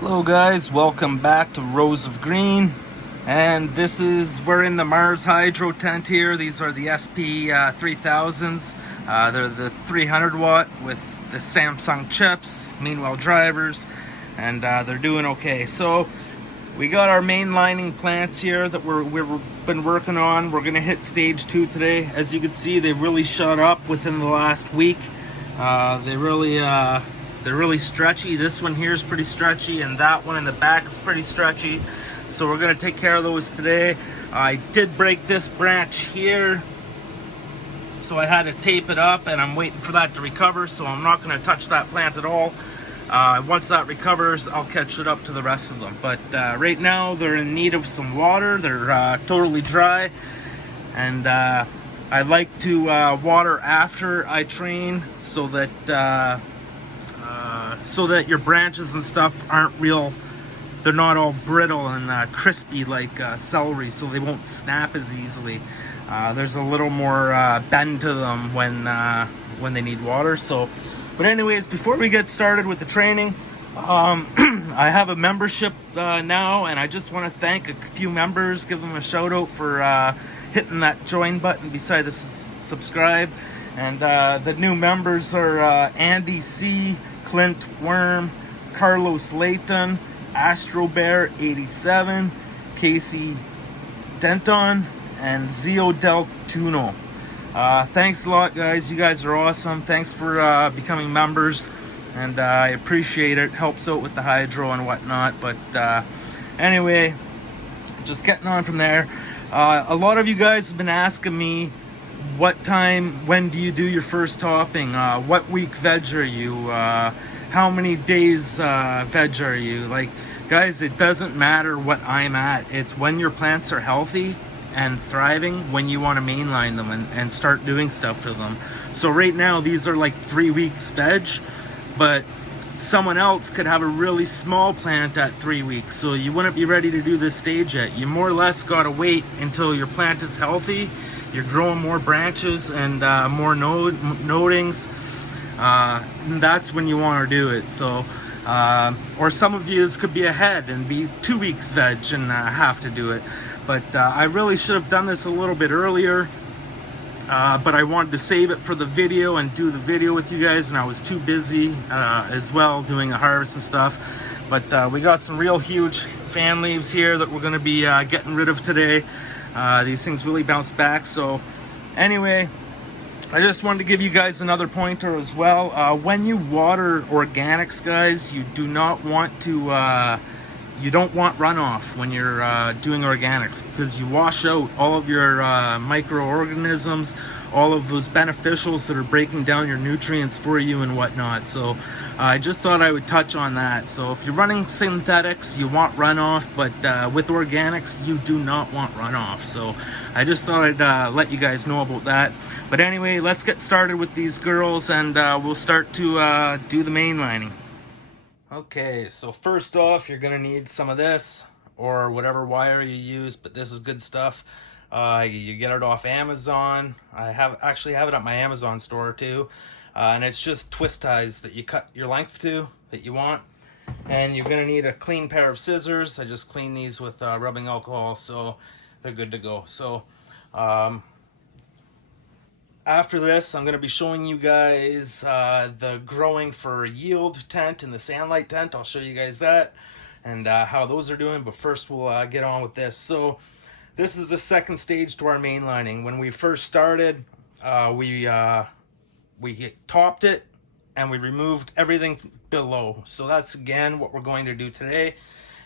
Hello guys, welcome back to Rose of Green. And we're in the MarsHydro tent here. These are the SP 3000s. They're the 300 watt with the Samsung chips, meanwhile drivers, and they're doing okay. So we got our mainlining plants here that we've been working on. We're gonna hit stage 2 today. As you can see, they really shot up within the last week. They're really stretchy. This one here is pretty stretchy, and that one in the back is pretty stretchy. So we're gonna take care of those today. I did break this branch here, so I had to tape it up, and I'm waiting for that to recover, so I'm not gonna touch that plant at all. Once that recovers, I'll catch it up to the rest of them. But right now, they're in need of some water. They're totally dry, and I like to water after I train so that your branches and stuff they're not all brittle and crispy like celery, so they won't snap as easily. There's a little more bend to them when they need water. But anyways, before we get started with the training, I have a membership now, and I just want to thank a few members, give them a shout out for hitting that join button beside the subscribe. And the new members are Andy C, Clint Worm, Carlos Layton, Astro Bear 87, Casey Denton, and Zio Del Tuno. Thanks a lot, guys. You guys are awesome. Thanks for becoming members, and I appreciate it. Helps out with the hydro and whatnot. But anyway, just getting on from there. A lot of you guys have been asking me when do you do your first topping? What week veg are you? How many days veg are you? Like, guys, it doesn't matter what I'm at. It's when your plants are healthy and thriving when you want to mainline them and start doing stuff to them. So right now, these are like 3 weeks veg, but someone else could have a really small plant at 3 weeks, so you wouldn't be ready to do this stage yet. You more or less got to wait until your plant is healthy, you're growing more branches and more nodings, and that's when you want to do it. So or some of you could be ahead and be 2 weeks veg and have to do it. But I really should have done this a little bit earlier, but I wanted to save it for the video and do the video with you guys, and I was too busy as well doing a harvest and stuff. But we got some real huge fan leaves here that we're going to be getting rid of today. These things really bounce back. So anyway, I just wanted to give you guys another pointer as well. When you water organics, guys, you do not want to you don't want runoff when you're doing organics, because you wash out all of your microorganisms, all of those beneficials that are breaking down your nutrients for you and whatnot. So I just thought I would touch on that. So if you're running synthetics, you want runoff, but with organics, you do not want runoff. So I just thought I'd let you guys know about that. But anyway, let's get started with these girls, and we'll start to do the mainlining. Okay, so first off, you're gonna need some of this or whatever wire you use, but this is good stuff. You get it off Amazon. I actually have it at my Amazon store too, and it's just twist ties that you cut your length to that you want. And you're gonna need a clean pair of scissors. I just clean these with rubbing alcohol, so they're good to go. So after this, I'm going to be showing you guys the growing for yield tent and the Sanlight tent. I'll show you guys that and how those are doing. But first, we'll get on with this. So this is the second stage to our mainlining. When we first started, we topped it and we removed everything below. So that's, again, what we're going to do today.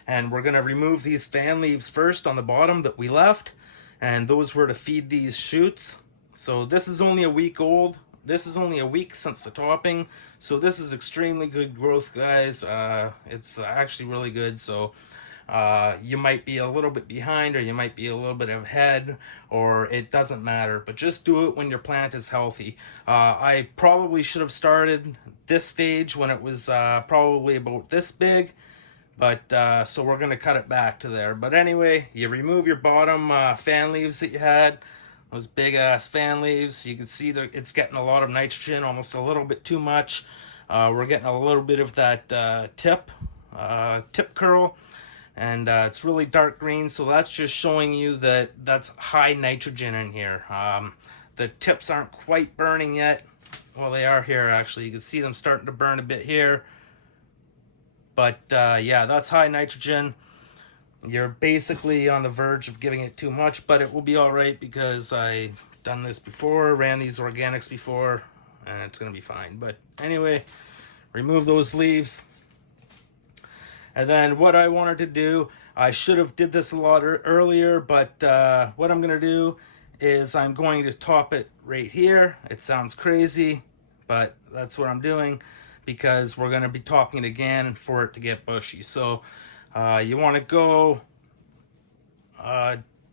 And we're going to remove these fan leaves first on the bottom that we left. And those were to feed these shoots. So this is only a week old. This is only a week since the topping. So this is extremely good growth, guys. It's actually really good. So you might be a little bit behind, or you might be a little bit ahead, or it doesn't matter. But just do it when your plant is healthy. I probably should have started this stage when it was probably about this big. But so we're going to cut it back to there. But anyway, you remove your bottom fan leaves that you had. Those big ass fan leaves, you can see that it's getting a lot of nitrogen, almost a little bit too much. We're getting a little bit of that tip tip curl, and it's really dark green, so that's just showing you that that's high nitrogen in here. The tips aren't quite burning yet. Well, they are here actually. You can see them starting to burn a bit here. But yeah, that's high nitrogen. You're basically on the verge of giving it too much, but it will be all right because I've done this before, ran these organics before, and it's gonna be fine. But anyway, remove those leaves. And then what I wanted to do, I should have did this a lot earlier, but what I'm gonna do is I'm going to top it right here. It sounds crazy, but that's what I'm doing because we're gonna be topping it again for it to get bushy. So you wanna go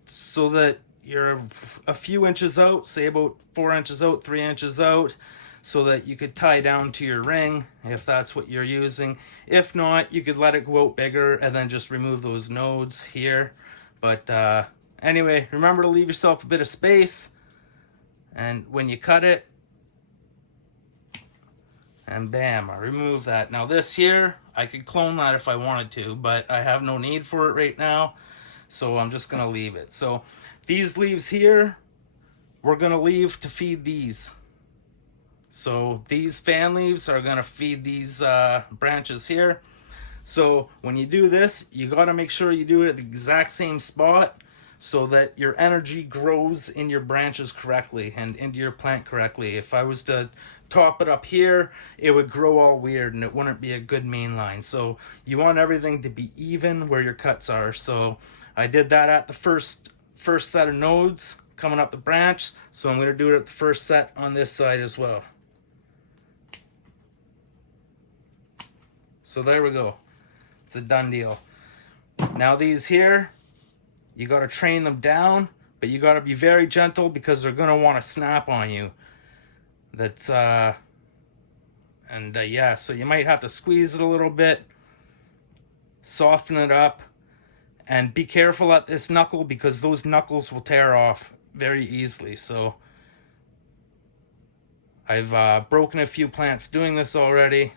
so that you're a few inches out, say about 4 inches out, 3 inches out, so that you could tie down to your ring if that's what you're using. If not, you could let it go out bigger and then just remove those nodes here. But anyway, remember to leave yourself a bit of space, and when you cut it, and bam, I remove that. Now this here, I could clone that if I wanted to, but I have no need for it right now, so I'm just gonna leave it. So these leaves here, we're gonna leave to feed these. So these fan leaves are gonna feed these branches here. So when you do this, you gotta make sure you do it at the exact same spot so that your energy grows in your branches correctly and into your plant correctly. If I was to top it up here, it would grow all weird and it wouldn't be a good main line. So you want everything to be even where your cuts are. So I did that at the first set of nodes coming up the branch. So I'm gonna do it at the first set on this side as well. So there we go. It's a done deal. Now these here, you got to train them down, but you got to be very gentle because they're going to want to snap on you. That's yeah, so you might have to squeeze it a little bit, soften it up, and be careful at this knuckle because those knuckles will tear off very easily. So I've broken a few plants doing this already.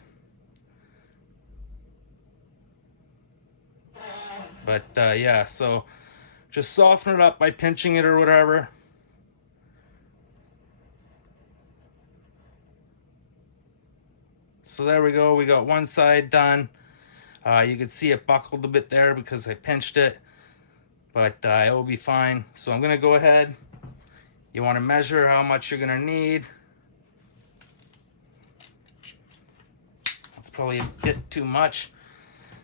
But yeah, so just soften it up by pinching it or whatever. So there we go, we got one side done. You can see it buckled a bit there because I pinched it, but it will be fine. So I'm gonna go ahead. You wanna measure how much you're gonna need. That's probably a bit too much.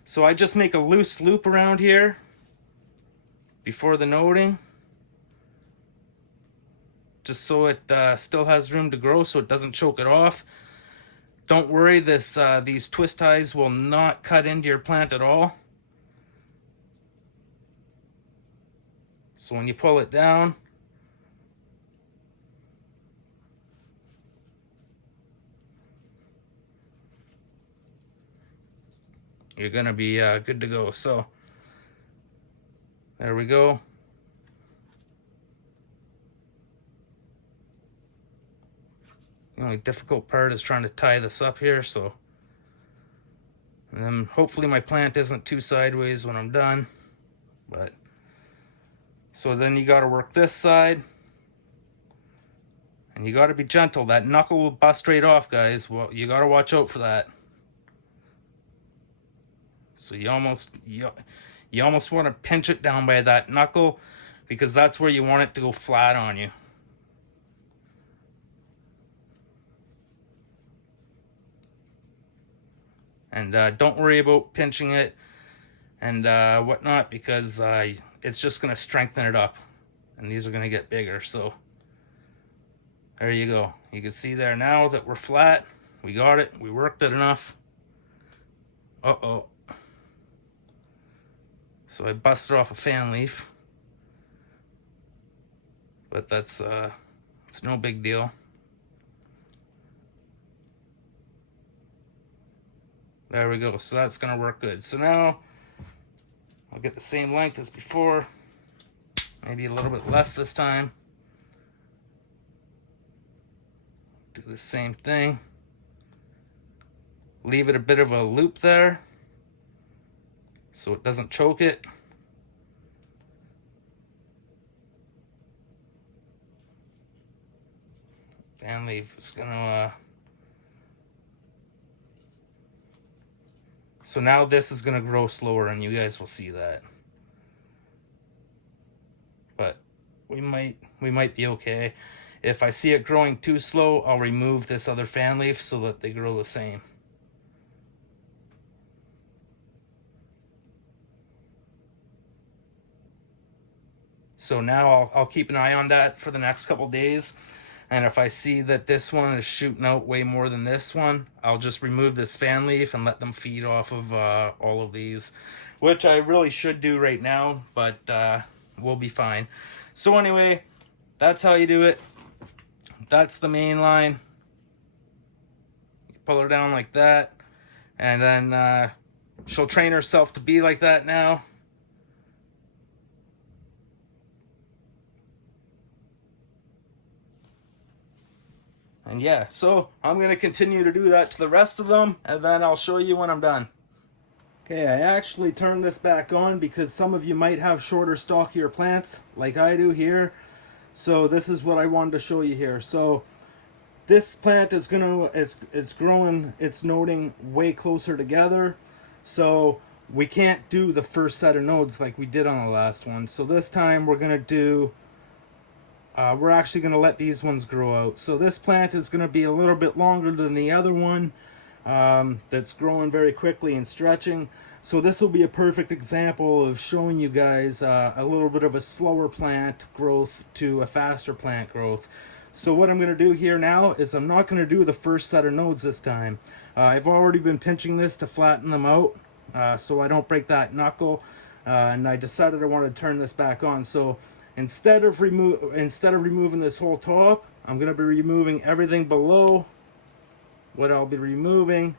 So I just make a loose loop around here before the noding, just so it still has room to grow so it doesn't choke it off. Don't worry, these twist ties will not cut into your plant at all. So when you pull it down, you're gonna be good to go. So there we go. The only difficult part is trying to tie this up here. So, and then hopefully my plant isn't too sideways when I'm done. But so then you got to work this side, and you got to be gentle. That knuckle will bust right off, guys. Well, you got to watch out for that. So you almost want to pinch it down by that knuckle because that's where you want it to go flat on you. And don't worry about pinching it and whatnot because it's just going to strengthen it up. And these are going to get bigger. So there you go. You can see there now that we're flat. We got it. We worked it enough. Uh-oh. So I busted off a fan leaf, but that's it's no big deal. There we go. So that's gonna work good. So now I'll get the same length as before, maybe a little bit less this time. Do the same thing. Leave it a bit of a loop there. so it doesn't choke it. Fan leaf is gonna so now this is gonna grow slower, and you guys will see that. But we might be okay. If I see it growing too slow, I'll remove this other fan leaf so that they grow the same. So now I'll keep an eye on that for the next couple days. And if I see that this one is shooting out way more than this one, I'll just remove this fan leaf and let them feed off of all of these, which I really should do right now, but we'll be fine. So anyway, that's how you do it. That's the Mainline. Pull her down like that, and then she'll train herself to be like that now. And yeah, so I'm going to continue to do that to the rest of them, and then I'll show you when I'm done. Okay, I actually turned this back on because some of you might have shorter, stockier plants like I do here. So this is what I wanted to show you here. So this plant is it's growing, it's noding way closer together. So we can't do the first set of nodes like we did on the last one. So this time we're going to do we're actually going to let these ones grow out. So this plant is going to be a little bit longer than the other one that's growing very quickly and stretching. So this will be a perfect example of showing you guys a little bit of a slower plant growth to a faster plant growth. So what I'm going to do here now is I'm not going to do the first set of nodes this time. I've already been pinching this to flatten them out so I don't break that knuckle, and I decided I wanted to turn this back on. So instead of removing this whole top, I'm going to be removing everything below. What I'll be removing,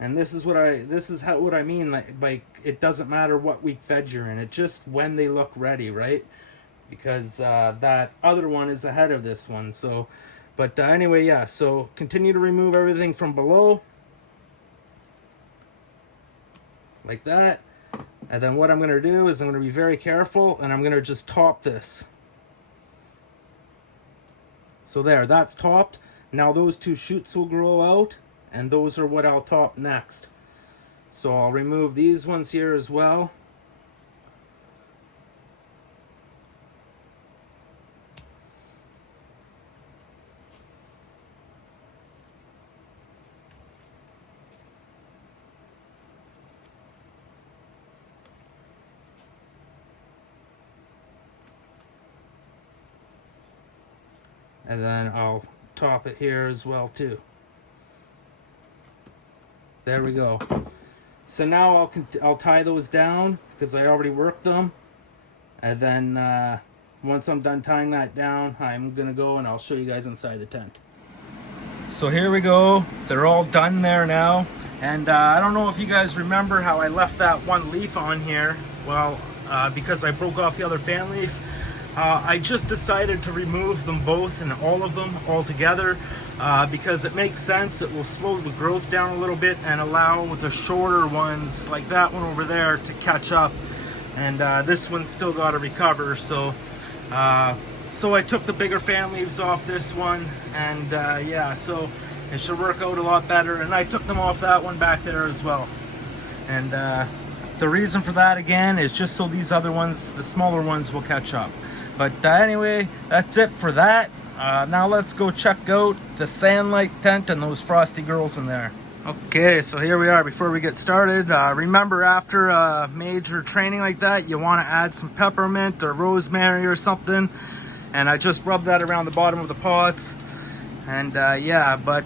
and this is what I mean. Like it doesn't matter what week veg you're in. It's just when they look ready, right? Because that other one is ahead of this one. So, but anyway, yeah. So continue to remove everything from below, like that. And then what I'm going to do is I'm going to be very careful, and I'm going to just top this. So there, that's topped. Now those two shoots will grow out, and those are what I'll top next. So I'll remove these ones here as well. And then I'll top it here as well too. There we go. So now I'll tie those down because I already worked them. And then once I'm done tying that down, I'm gonna go and I'll show you guys inside the tent. So here we go. They're all done there now. And I don't know if you guys remember how I left that one leaf on here. Well, because I broke off the other fan leaf. I just decided to remove them both and all of them all together because it makes sense. It will slow the growth down a little bit and allow the shorter ones like that one over there to catch up. And this one's still got to recover. So I took the bigger fan leaves off this one, and yeah, so it should work out a lot better. And I took them off that one back there as well. And the reason for that again is just so these other ones, the smaller ones, will catch up. But anyway, that's it for that. Now let's go check out the Sanlight tent and those frosty girls in there. Okay, so here we are. Before we get started, remember after a major training like that, you want to add some peppermint or rosemary or something. And I just rubbed that around the bottom of the pots. And yeah, but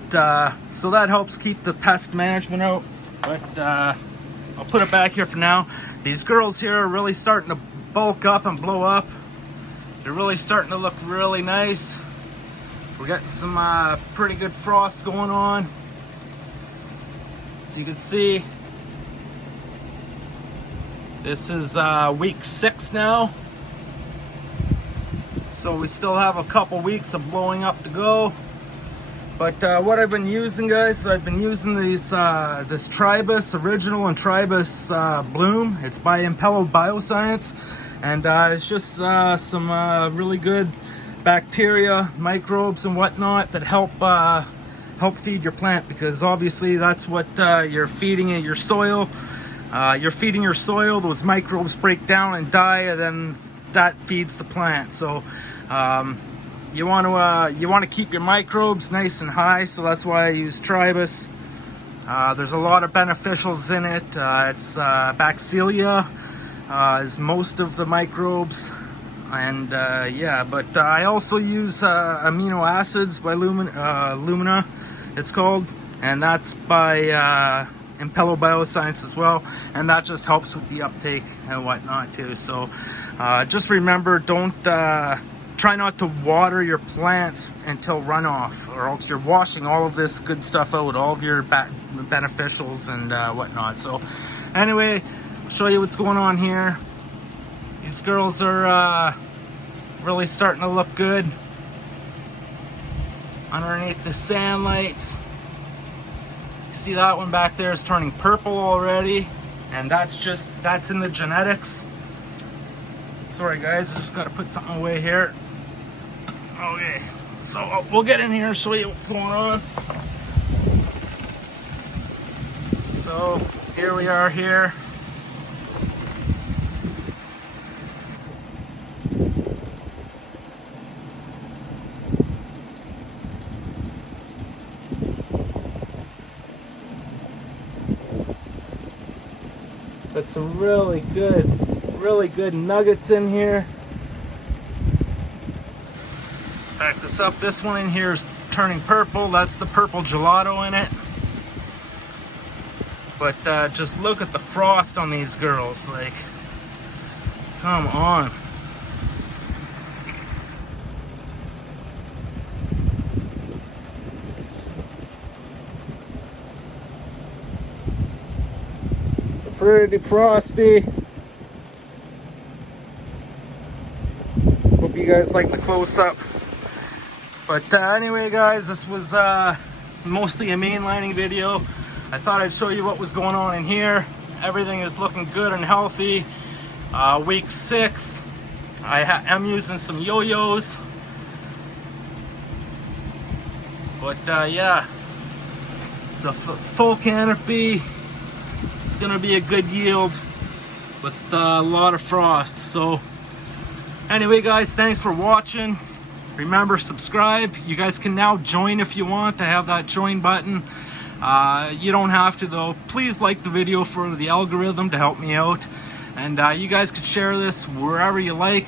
so that helps keep the pest management out. But I'll put it back here for now. These girls here are really starting to bulk up and blow up. They're really starting to look really nice. We're getting some pretty good frost going on. So you can see, this is week 6 now. So we still have a couple weeks of blowing up to go. But what I've been using, guys, so I've been using these this Tribus Original and Tribus Bloom. It's by Impello Bioscience, and it's just some really good bacteria, microbes, and whatnot that help feed your plant, because obviously that's what you're feeding in your soil. You're feeding your soil, those microbes break down and die, and then that feeds the plant. So you want to keep your microbes nice and high, so that's why I use Tribus. There's a lot of beneficials in it. It's bacteria is most of the microbes, and yeah. But I also use amino acids by Lumina, it's called, and that's by Impello Bioscience as well, and that just helps with the uptake and whatnot too. So just remember, don't try not to water your plants until runoff, or else you're washing all of this good stuff out, all of your beneficials and whatnot. So anyway, I'll show you what's going on here. These girls are really starting to look good underneath the Sanlight. You see that one back there is turning purple already, and that's in the genetics. Sorry guys, I just gotta put something away here. Okay, so we'll get in here and show you what's going on. So here we are here. Got some really good nuggets in here. Back this up. This one in here is turning purple. That's the purple gelato in it. But just look at the frost on these girls. Like, come on. Pretty frosty. Hope you guys like the close-up. But anyway guys, this was mostly a mainlining video. I thought I'd show you what was going on in here. Everything is looking good and healthy. Week 6. I'm using some yo-yos. But yeah, it's a full canopy. It's gonna be a good yield with a lot of frost. So anyway guys, thanks for watching. Remember, subscribe. You guys can now join if you want. I have that join button. You don't have to though. Please like the video for the algorithm to help me out, and you guys could share this wherever you like.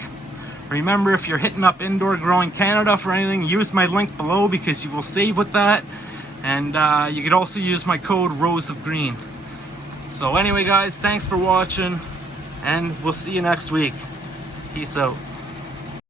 Remember, if you're hitting up Indoor Growing Canada for anything, use my link below because you will save with that, and you could also use my code Rose of Green. So anyway guys, thanks for watching, and we'll see you next week. Peace out.